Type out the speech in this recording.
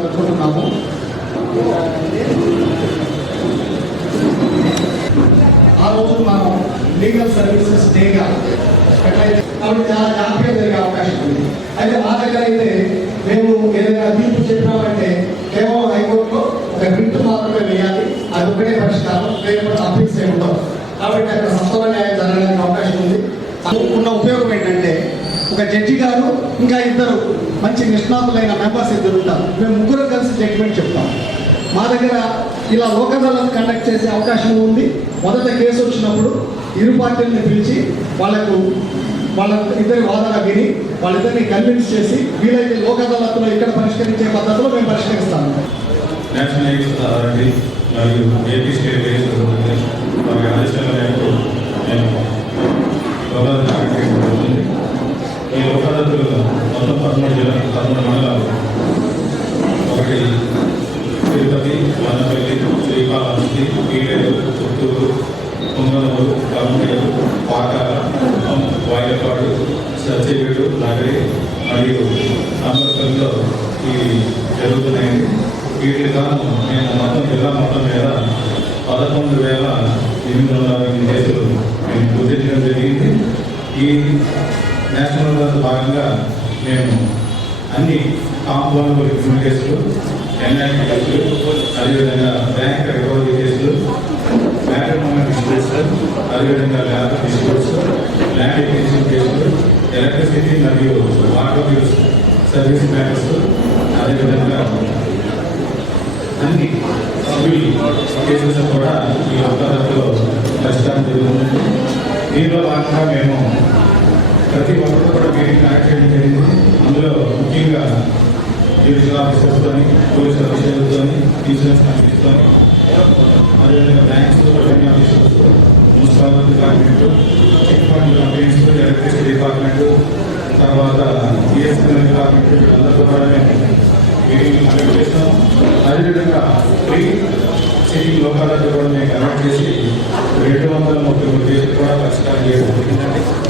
జరుపుకుంటున్నాము ఆ రోజు మనం లీగల్ సర్వీసెస్ డేగా ఎట్లయితే కాబట్టి చాలా హ్యాపీగా జరిగే అవకాశం ఉంది. అయితే మా దగ్గర అయితే మేము ఏదైనా తీర్పు చెప్పినామంటే కేవలం హైకోర్టులో ఒక బిట్టు మాత్రమే వేయాలి. అది ఒకటే పరిష్కారం. లేకపోతే అప్పీల్స్ ఏమి ఉండవు కాబట్టి అక్కడ సత్వర న్యాయం జరగడానికి అవకాశం ఉంది. ఉన్న ఒక జడ్జి గారు ఇంకా ఇద్దరు మంచి నిష్ణాతులైన మెంబర్స్ ఇద్దరు ఉంటారు. మేము ముగ్గురు కలిసి జడ్జిమెంట్ చెప్తాం. మా దగ్గర ఇలా లోక్ అదాలత్ కండక్ట్ చేసే అవకాశం ఉంది. మొదట కేసు వచ్చినప్పుడు ఇరు పార్టీలను పిలిచి వాళ్ళకు వాళ్ళ ఇద్దరి వాదన విని వాళ్ళిద్దరిని కన్విన్స్ చేసి వీలైతే లోక్ అదాలత్లో ఇక్కడ పరిష్కరించే పద్ధతిలో మేము పరిష్కరిస్తాము. నేషనల్ మరియు ఏపీ స్టేట్ పదమూడు జిల్లా పదమూడు మండలాలు. ఒకటి తిరుపతి వనపల్లి శ్రీకాళహస్తి కీడేరు పుత్తూరు కుంగనూరు కర్మూరు పాకాల వాయపాడు సత్యవేడు నగరి మరియు అంబర్పల్లిలో ఇవి జరుగుతున్నాయి. వీటి కాలం నేను మొత్తం జిల్లా మొత్తం మీద పదకొండు వేల ఎనిమిది వందల ఎనిమిది కేసులు మేము గుర్తించడం జరిగింది. ఈ నేషనల్ భాగంగా మేము అన్ని కాంపౌండ్ రిక్రూట్మెంట్ కేసులు ఎన్ఐటి కేసులు అదేవిధంగా బ్యాంక్ రికవరీ కేసులు మ్యాట్రిమోనల్ డిస్ప్యూట్స్ అదేవిధంగా ల్యాబ్ డిస్ప్యూట్స్ ల్యాండ్ ఎక్విజిషన్ కేసులు ఎలక్ట్రిసిటీ మరియు వాటర్ యూస్ సర్వీస్ మ్యాటర్స్ అదేవిధంగా అన్ని సివిల్ కేసెస్ కూడా ఈ అవతారంలో పరిష్కారం జరుగుతుంది. దీనిలో భాగంగా మేము ప్రతి ఒక్కరు కూడా మీటింగ్ కనెక్ట్ చేయడం జరిగింది. అందులో ముఖ్యంగా జ్యుడిషియల్ ఆఫీసర్స్తో పోలీస్ ఆఫీసర్స్తో ఇన్సూరెన్స్ కంపెనీస్తో అదేవిధంగా banks revenue officers municipal department check point companies electricity department తర్వాత బిఎస్ఎన్ఎల్ డిపార్ట్మెంట్ వీళ్ళందరితో కూడా మేము మీటింగ్ కండక్ట్ చేస్తాం. అదేవిధంగా ఫ్రీ సిటీ లోకాలతో కూడా మేము కనెక్ట్ చేసి రెండు వందల ముప్పై మూడు కేసులు కూడా పరిష్కారం చేయడం